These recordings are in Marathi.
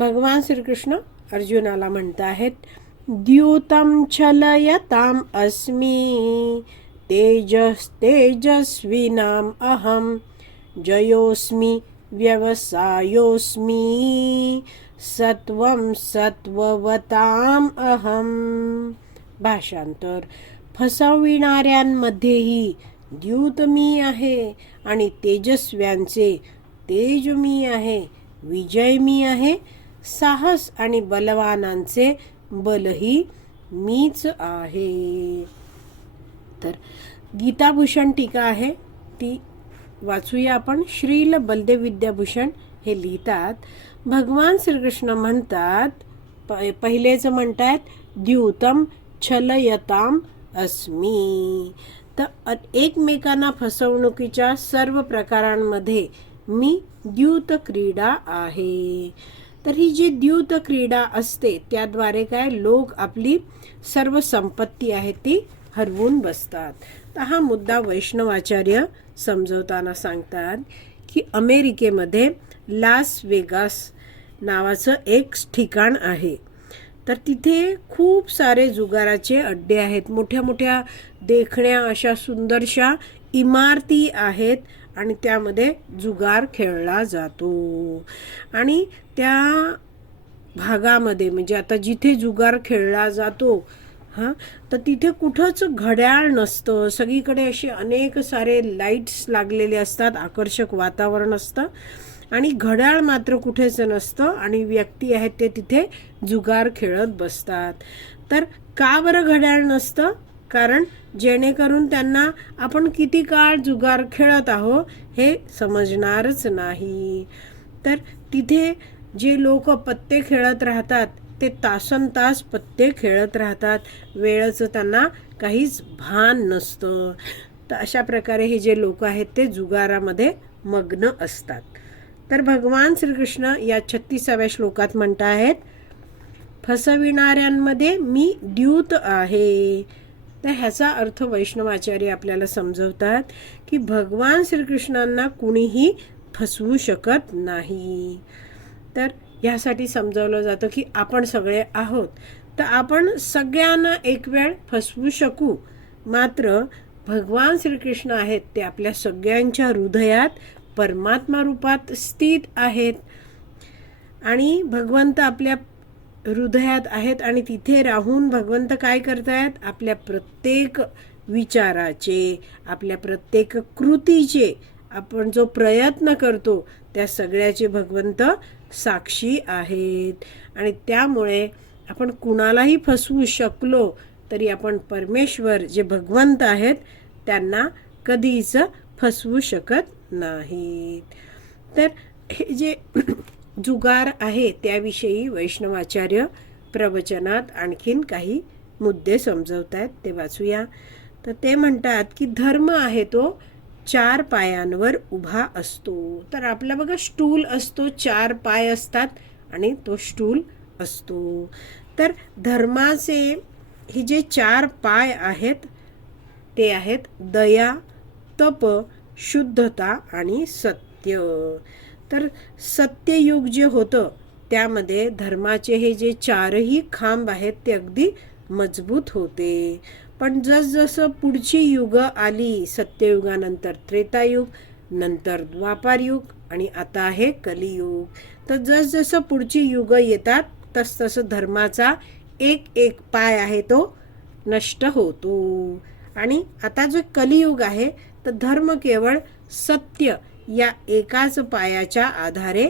भगवान श्रीकृष्ण अर्जुनाला म्हणत आहेत द्यूतम छलयताम अस्मी तेजस तेजस्विनाम अहम जयोस्मी व्यवसायोस्मी सत्वम सत्ववताम अहम भाषांतर फसविणाऱ्यांमध्येही द्यूत मी आहे आणि तेजस्व्यांचे तेज मी आहे विजय मी आहे साहस आणि बलवानांचे बलही मीच आहे. तर गीताभूषण टीका आहे. ती वाचूया आपण. श्रील बलदेव विद्याभूषण हे लिहितात. भगवान श्रीकृष्ण म्हणतात प पहिलेच म्हणतात द्यूतम छलयताम अस्मी. तर एकमेकांना फसवणुकीच्या सर्व प्रकारांमध्ये मी द्यूत क्रीडा आहे. तर ही जी द्यूत क्रीडा असते त्याद्वारे काय लोक आपली सर्व संपत्ती आहे ती हरवून बसतात. तर हा मुद्दा वैष्णवाचार्य समजवताना सांगतात की अमेरिकेमध्ये लास वेगास नावाचं एक ठिकाण आहे. तर तिथे खूप सारे जुगाराचे अड्डे आहेत. मोठ्या मोठ्या देखण्या अशा सुंदरशा इमारती आहेत आणि त्यामध्ये जुगार खेळला जातो. आणि त्या भागामध्ये म्हणजे आता जिथे जुगार खेळला जातो हां तर तिथे कुठंच घड्याळ नसतं. सगळीकडे असे अनेक सारे लाईट्स लागलेले असतात आकर्षक वातावरण असतं. आणि घड्याळ मात्र कुठेच नसतं आणि व्यक्ती आहेत ते तिथे जुगार खेळत बसतात. तर का बरं घड्याळ नसतं? कारण जेणेकरून त्यांना आपण किती काळ जुगार खेळत आहो हे समजणारच नाही. तर तिथे जे लोक पत्ते खेळत राहतात ते तासन तास पत्ते खेळत राहतात. वेळेचं त्यांना काहीच भान नसतं. तर अशा प्रकारे हे जे लोक आहेत ते जुगारामध्ये मग्न असतात. तर भगवान श्रीकृष्ण या छत्तीसाव्या श्लोकात म्हणत आहेत फसविणाऱ्यांमध्ये मी द्यूत आहे. तर ह्याचा अर्थ वैष्णवाचार्य आपल्याला समजवतात की भगवान श्रीकृष्णांना कुणीही फसवू शकत नाही. तर ह्यासाठी समजवलं जातं की आपण सगळे आहोत तर आपण सगळ्यांना एक वेळ फसवू शकू. मात्र भगवान श्रीकृष्ण आहेत ते आपल्या सगळ्यांच्या हृदयात परमात्मा रूपात स्थित आहेत. आणि भगवंत आपल्या हृदयात आहेत आणि तिथे राहून भगवंत काय करतायत? आपल्या प्रत्येक विचाराचे आपल्या प्रत्येक कृतीचे आपण जो प्रयत्न करतो त्या सगळ्याचे भगवंत साक्षी आहेत. आणि त्यामुळे आपण कुणालाही फसवू शकलो तरी आपण परमेश्वर जे भगवंत आहेत त्यांना कधीच फसवू शकत नाहीत. तर हे जे जुगार आहे त्याविषयी वैष्णवाचार्य प्रवचनात आणखीन काही मुद्दे समजवत आहेत ते वाचूया. तर ते म्हणतात की धर्म आहे तो चार पायांवर उभा असतो. तर आपला बघा स्टूल असतो चार पाय असतात आणि तो स्टूल असतो. तर धर्माचे हे जे चार पाय आहेत ते आहेत दया तप शुद्धता आणि सत्य. तर सत्ययुग जे होतं त्यामध्ये धर्माचे हे जे चारही खांब आहेत ते अगदी मजबूत होते. पण जसजसं पुढची युग आली सत्ययुगानंतर त्रेतायुग नंतर द्वापारयुग आणि आता आहे कलियुग. तर जसजसं पुढची युगं येतात तसतसं धर्माचा एक एक पाय आहे तो नष्ट होतो. आणि आता जो कलियुग आहे तर धर्म केवळ सत्य या एकाच पायाच्या आधारे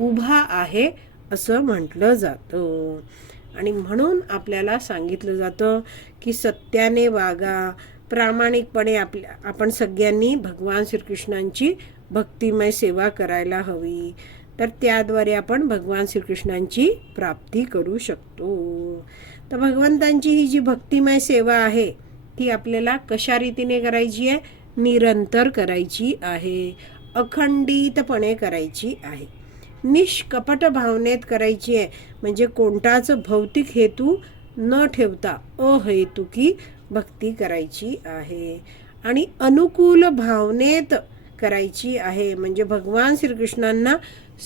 उभा आहे असं म्हटलं जातं. आणि म्हणून आपल्याला सांगितलं जातं की सत्याने वागा. प्रामाणिकपणे आपल्या आपण सगळ्यांनी भगवान श्रीकृष्णांची भक्तिमय सेवा करायला हवी. तर त्याद्वारे आपण भगवान श्रीकृष्णांची प्राप्ती करू शकतो. तर भगवंतांची ही जी भक्तिमय सेवा आहे ती आपल्याला कशा रीतीने करायची आहे? निरंतर करायची आहे अखंडितपणे करायची आहे. निष्कपट भावनेत करायची आहे. म्हणजे कोणताच भौतिक हेतू न ठेवता अहेतुकी भक्ती करायची आहे. आणि अनुकूल भावनेत करायची आहे. म्हणजे भगवान श्रीकृष्णांना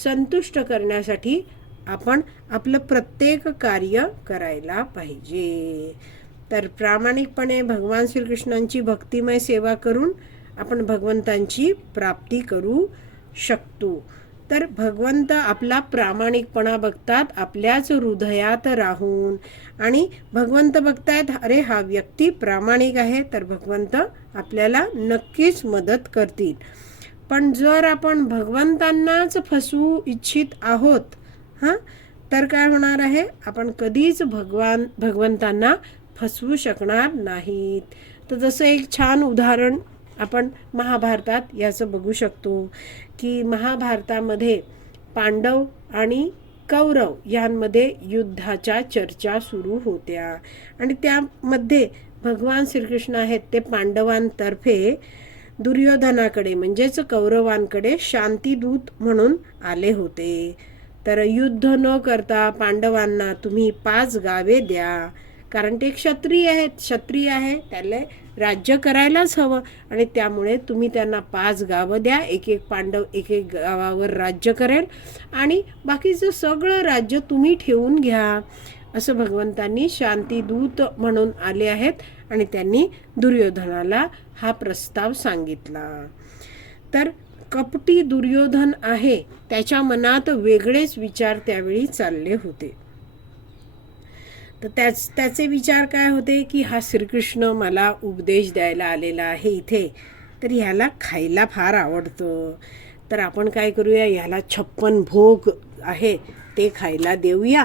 संतुष्ट करण्यासाठी आपण आपलं प्रत्येक कार्य करायला पाहिजे. तर प्रामाणिकपणे भगवान श्रीकृष्णांची भक्तिमय सेवा करून आपण भगवंतांची प्राप्ती करू शकतो. तर भगवंत आपला प्रामाणिकपणा बघतात आपल्याच हृदयात राहून. आणि भगवंत बघतायत अरे हा व्यक्ती प्रामाणिक आहे तर भगवंत आपल्याला नक्कीच मदत करतील. पण जर आपण भगवंतांनाच फसवू इच्छित आहोत हां? तर काय होणार आहे? आपण कधीच भगवान भगवंतांना फसवू शकणार नाहीत. तर जसं एक छान उदाहरण आपण महाभारतात याचं बघू शकतो की महाभारतामध्ये पांडव आणि कौरव यांमध्ये युद्धाच्या चर्चा सुरू होत्या. आणि त्यामध्ये भगवान श्रीकृष्ण आहेत ते पांडवांतर्फे दुर्योधनाकडे म्हणजेच कौरवांकडे शांतीदूत म्हणून आले होते. तर युद्ध न करता पांडवांना तुम्ही पाच गावे द्या. कारण ते क्षत्रिय आहेत. क्षत्रिय आहे त्याला राज्य करायलाच हवं. आणि त्यामुळे तुम्ही त्यांना पाच गावं द्या एक एक पांडव एक एक गावावर राज्य करेल. आणि बाकीचं सगळं राज्य तुम्ही ठेवून घ्या. असं भगवंतांनी शांतीदूत म्हणून आले आहेत आणि त्यांनी दुर्योधनाला हा प्रस्ताव सांगितला. तर कपटी दुर्योधन आहे त्याच्या मनात वेगळेच विचार त्यावेळी चालले होते. तर त्याच त्याचे विचार काय होते की हा श्रीकृष्ण मला उपदेश द्यायला आलेला आहे इथे तर ह्याला खायला फार आवडतं. तर आपण काय करूया ह्याला छप्पन भोग आहे ते खायला देऊया.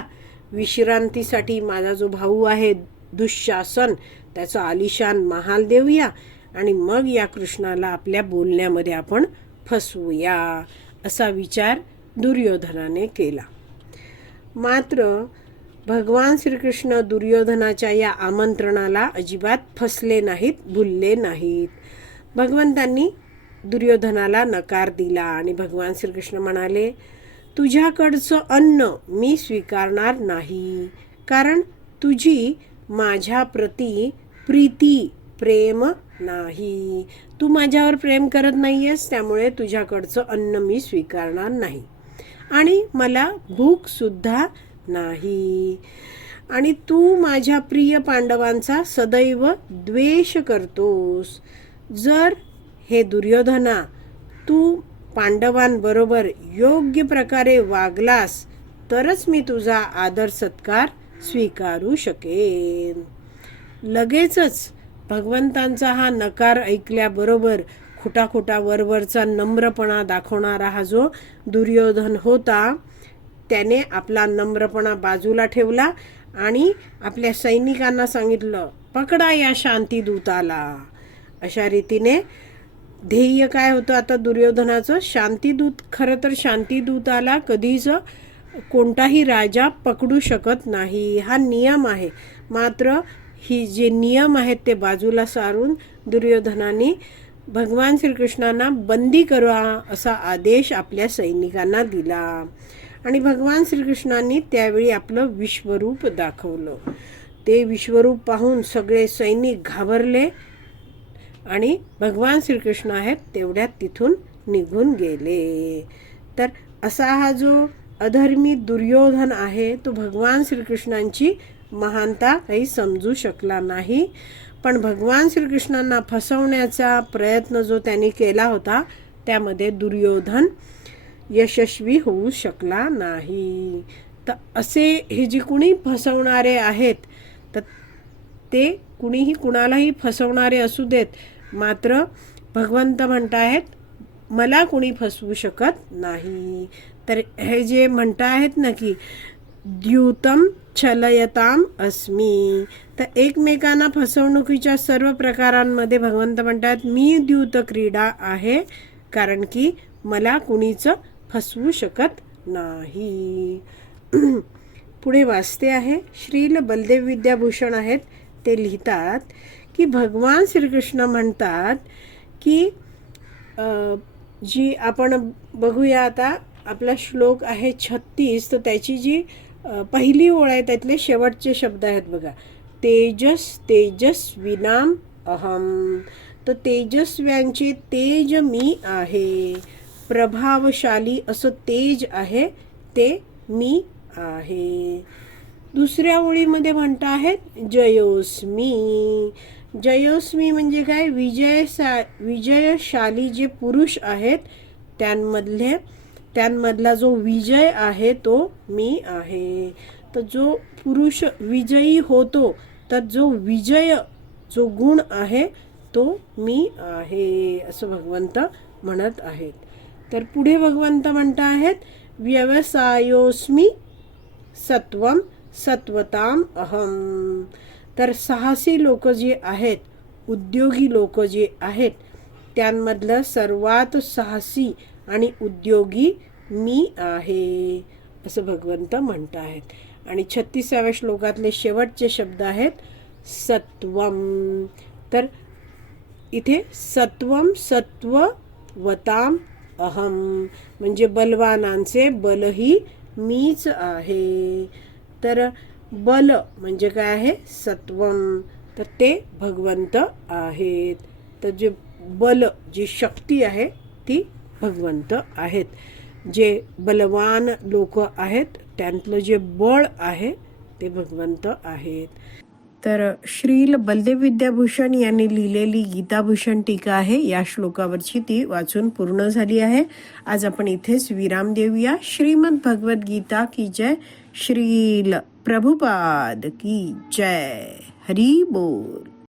विश्रांतीसाठी माझा जो भाऊ आहे दुःशासन त्याचं आलिशान महाल देऊया आणि मग या कृष्णाला आपल्या बोलण्यामध्ये आपण फसवूया असा विचार दुर्योधनाने केला. मात्र भगवान श्रीकृष्ण दुर्योधनाच्या या आमंत्रणाला अजिबात फसले नाहीत भुलले नाहीत. भगवंतांनी दुर्योधनाला नकार दिला आणि भगवान श्रीकृष्ण म्हणाले तुझ्याकडचं अन्न मी स्वीकारणार नाही कारण तुझी माझ्याप्रती प्रीती प्रेम नाही. तू माझ्यावर प्रेम करत नाही आहेस त्यामुळे तुझ्याकडचं अन्न मी स्वीकारणार नाही. आणि मला भूकसुद्धा नाही. आणि तू माझ्या प्रिय पांडवांचा सदैव द्वेष करतोस. जर हे दुर्योधना तू पांडवांबरोबर योग्य प्रकारे वागलास तरच मी तुझा आदर सत्कार स्वीकारू शकेन. लगेचच भगवंतांचा हा नकार ऐकल्याबरोबर खुटाखुटा वरवरचा नम्रपणा दाखवणारा हा जो दुर्योधन होता त्याने आपला नम्रपणा बाजूला ठेवला आणि आपल्या सैनिकांना सांगितलं पकडा या शांतीदूताला अशा रीतीने ध्येय काय होतं आता दुर्योधनाचं? शांतीदूत खरं तर शांतीदूताला कधीच कोणताही राजा पकडू शकत नाही. हा नियम आहे. मात्र ही जे नियम आहेत ते बाजूला सारून दुर्योधनाने भगवान श्रीकृष्णांना बंदी करा असा आदेश आपल्या सैनिकांना दिला. आणि भगवान श्रीकृष्णांनी त्यावेळी आपलं विश्वरूप दाखवलं. ते विश्वरूप पाहून सगळे सैनिक घाबरले आणि भगवान श्रीकृष्ण आहेत तेवढ्यात तिथून निघून गेले. तर असा हा जो अधर्मी दुर्योधन आहे तो भगवान श्रीकृष्णांची महानता काही समजू शकला नाही. पण भगवान श्रीकृष्णांना फसवण्याचा प्रयत्न जो त्यांनी केला होता त्यामध्ये दुर्योधन यशस्वी होऊ शकला नाही. तर असे हे जे कुणी फसवणारे आहेत तर ते कुणीही कुणालाही फसवणारे असू देत. मात्र भगवंत म्हणत आहेत मला कुणी फसवू शकत नाही. तर हे जे म्हणता आहेत ना की द्यूतम छलयताम अस्मी. तर एकमेकांना फसवणुकीच्या सर्व प्रकारांमध्ये भगवंत म्हणतात मी द्यूत क्रीडा आहे कारण की मला कुणीचं फसवू शकत नाही. पुढे वाचते आहे श्रील बलदेव विद्याभूषण आहेत ते लिहितात की भगवान श्रीकृष्ण म्हणतात की जी आपण बघूया आता आपला श्लोक आहे छत्तीस तर त्याची जी पहिली ओळ आहे त्यातले शेवटचे शब्द आहेत बघा. तेजस तेजस्विनाम अहम. तर तेजस्व्यांचे तेज मी आहे. प्रभावशाली असं तेज आहे ते मी आहे. दुसऱ्या ओळीमध्ये म्हणता आहेत जयोस्मी. जयोस्मी म्हणजे काय? विजय सा विजयशाली जे पुरुष आहेत त्यांमधले त्यांमधला जो विजय आहे तो मी आहे. तर जो पुरुष विजयी होतो तर जो विजय जो गुण आहे तो मी आहे असं भगवंत म्हणत आहेत. तर पुढे भगवंत म्हणत आहेत व्यवसायोस्मी सत्वम सत्वताम अहम. तर साहसी लोक जे आहेत उद्योगी लोक जे आहेत त्यांमधलं सर्वात साहसी आणि उद्योगी मी आहे असं भगवंत म्हणत आहेत आणि छत्तीसाव्या श्लोकातले शेवटचे शब्द आहेत सत्वम तर इथे सत्वम सत्व वताम अहम म्हणजे बलवानांचे बलही मीच आहे. तर बल म्हणजे काय आहे? सत्वम तर ते भगवंत आहेत. तर जे बल जी शक्ती आहे ती भगवंत आहेत. जे बलवान लोक आहेत त्यांतलं जे बळ आहे ते भगवंत आहेत. तर श्रील बलदेव विद्याभूषण यांनी लिहिलेली गीताभूषण टीका आहे. या श्लोकावरची ती वाचून पूर्ण झाली आहे. आज आपण इथेच विराम देऊया. श्रीमद भगवत गीता की जय. श्रील प्रभुपाद की जय. हरी बोल.